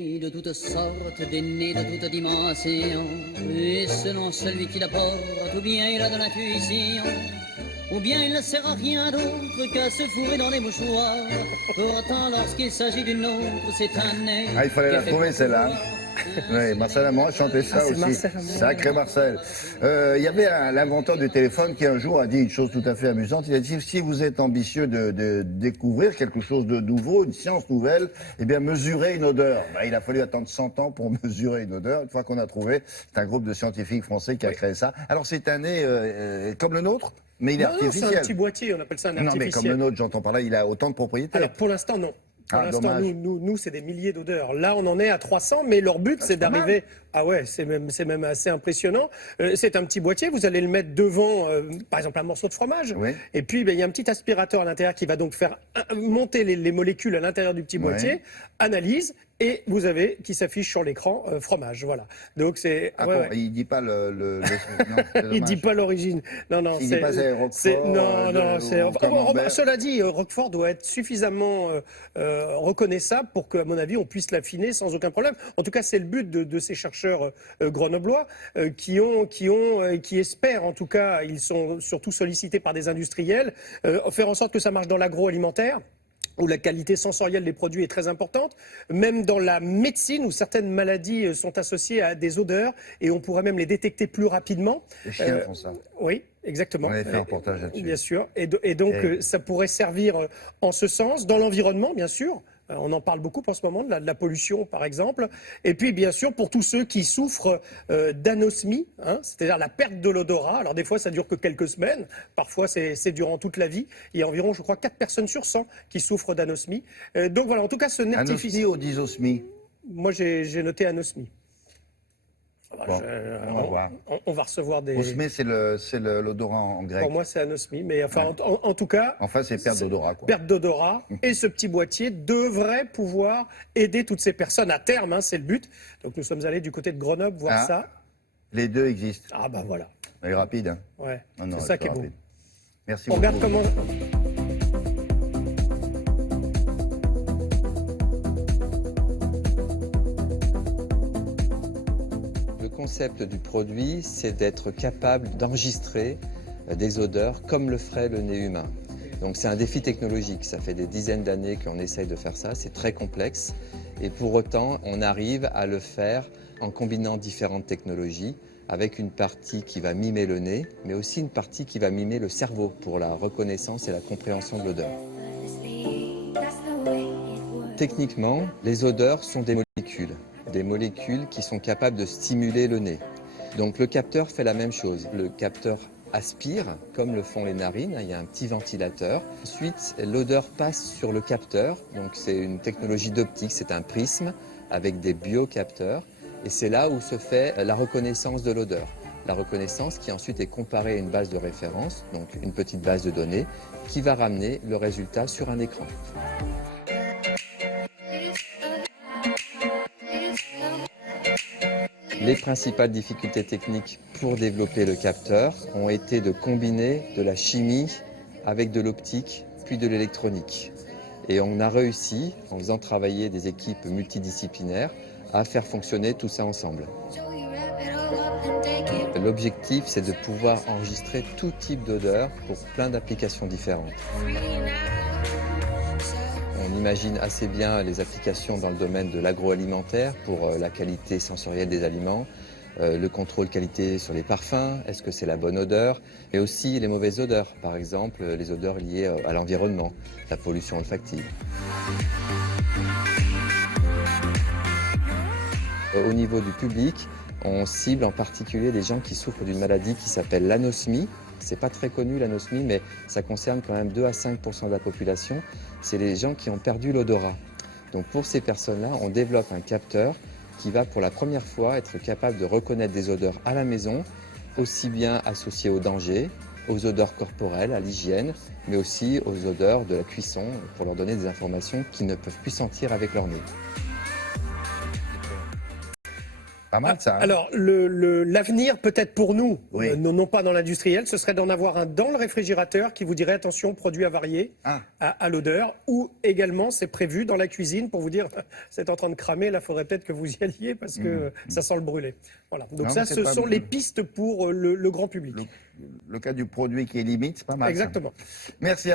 De toutes sortes, des nez de toutes dimensions, et selon celui qui la porte, ou bien il a de l'intuition, ou bien il ne sert à rien d'autre qu'à se fourrer dans des mouchoirs. Pourtant, lorsqu'il s'agit d'une autre, c'est un nez. Ah, il fallait la trouver celle-là. Oui, Marcel Amand chantait ça aussi. Marcel Amand. Sacré Marcel. Il y avait l'inventeur du téléphone qui un jour a dit une chose tout à fait amusante. Il a dit, si vous êtes ambitieux de découvrir quelque chose de nouveau, une science nouvelle, eh bien mesurez une odeur. Ben, il a fallu attendre 100 ans pour mesurer une odeur. Une fois qu'on a trouvé, c'est un groupe de scientifiques français qui a créé ça. Alors c'est un nez comme le nôtre, mais il est artificiel. C'est un petit boîtier, on appelle ça un artificiel. Non, mais comme le nôtre, j'entends par là, il a autant de propriétés. Alors pour l'instant, non. Pour l'instant, nous c'est des milliers d'odeurs. Là, on en est à 300, mais leur but, c'est d'arriver... Ah ouais, c'est même assez impressionnant. C'est un petit boîtier, vous allez le mettre devant, par exemple, un morceau de fromage. Oui. Et puis, il y a un petit aspirateur à l'intérieur qui va donc faire monter les molécules à l'intérieur du petit boîtier, analyse, et vous avez qui s'affiche sur l'écran fromage. Voilà. Donc c'est. Ah bon, il dit pas le non, il dit pas l'origine. Non, non. Il dit pas c'est Roquefort. Non. Cela dit, Roquefort doit être suffisamment reconnaissable pour qu'à mon avis, on puisse l'affiner sans aucun problème. En tout cas, c'est le but de ces chercheurs grenoblois qui espèrent, en tout cas, ils sont surtout sollicités par des industriels, faire en sorte que ça marche dans l'agroalimentaire, où la qualité sensorielle des produits est très importante, même dans la médecine, où certaines maladies sont associées à des odeurs, et on pourrait même les détecter plus rapidement. Les chiens font ça. Oui, exactement. On avait fait un reportage là-dessus. Bien sûr. Et donc, ça pourrait servir en ce sens, dans l'environnement, bien sûr. On en parle beaucoup en ce moment, de la pollution, par exemple. Et puis, bien sûr, pour tous ceux qui souffrent d'anosmie, c'est-à-dire la perte de l'odorat. Alors, des fois, ça dure que quelques semaines. Parfois, c'est durant toute la vie. Il y a environ, je crois, 4 personnes sur 100 qui souffrent d'anosmie. Donc, voilà, en tout cas, ce Anosmie ou dysosmie? Moi, j'ai noté anosmie. Bon, on va recevoir des... Osmée, c'est l'odorat en grec. Pour moi, c'est anosmie, mais enfin, en tout cas... Enfin, c'est perte d'odorat, quoi. Perte d'odorat, et ce petit boîtier devrait pouvoir aider toutes ces personnes à terme, c'est le but. Donc, nous sommes allés du côté de Grenoble voir ça. Les deux existent. Ah, bah voilà. Elle est rapide, hein. Ouais, c'est ça qui est beau. Merci beaucoup. On regarde comment... Le concept du produit, c'est d'être capable d'enregistrer des odeurs comme le ferait le nez humain. Donc c'est un défi technologique, ça fait des dizaines d'années qu'on essaye de faire ça, c'est très complexe. Et pour autant, on arrive à le faire en combinant différentes technologies, avec une partie qui va mimer le nez, mais aussi une partie qui va mimer le cerveau pour la reconnaissance et la compréhension de l'odeur. Techniquement, les odeurs sont des molécules qui sont capables de stimuler le nez. Donc le capteur fait la même chose. Le capteur aspire, comme le font les narines, il y a un petit ventilateur. Ensuite, l'odeur passe sur le capteur, donc c'est une technologie d'optique, c'est un prisme avec des biocapteurs. Et c'est là où se fait la reconnaissance de l'odeur. La reconnaissance qui ensuite est comparée à une base de référence, donc une petite base de données, qui va ramener le résultat sur un écran. Les principales difficultés techniques pour développer le capteur ont été de combiner de la chimie avec de l'optique, puis de l'électronique. Et on a réussi, en faisant travailler des équipes multidisciplinaires, à faire fonctionner tout ça ensemble. L'objectif, c'est de pouvoir enregistrer tout type d'odeur pour plein d'applications différentes. On imagine assez bien les applications dans le domaine de l'agroalimentaire pour la qualité sensorielle des aliments, le contrôle qualité sur les parfums, est-ce que c'est la bonne odeur, mais aussi les mauvaises odeurs, par exemple les odeurs liées à l'environnement, la pollution olfactive. Au niveau du public, on cible en particulier les gens qui souffrent d'une maladie qui s'appelle l'anosmie. C'est pas très connu l'anosmie, mais ça concerne quand même 2 à 5% de la population. C'est les gens qui ont perdu l'odorat. Donc pour ces personnes-là, on développe un capteur qui va pour la première fois être capable de reconnaître des odeurs à la maison, aussi bien associées au danger, aux odeurs corporelles, à l'hygiène, mais aussi aux odeurs de la cuisson pour leur donner des informations qu'ils ne peuvent plus sentir avec leur nez. Pas mal ça. Hein. Alors, l'avenir, peut-être pour nous, Oui. non pas dans l'industriel, ce serait d'en avoir un dans le réfrigérateur qui vous dirait attention, produit avarié à l'odeur. Ou également, c'est prévu dans la cuisine pour vous dire c'est en train de cramer, là, il faudrait peut-être que vous y alliez parce que ça sent le brûler. Voilà. Donc, Non, ça, ce sont les pistes pour le grand public. Le cas du produit qui est limite, c'est pas mal. Exactement. Ça. Merci.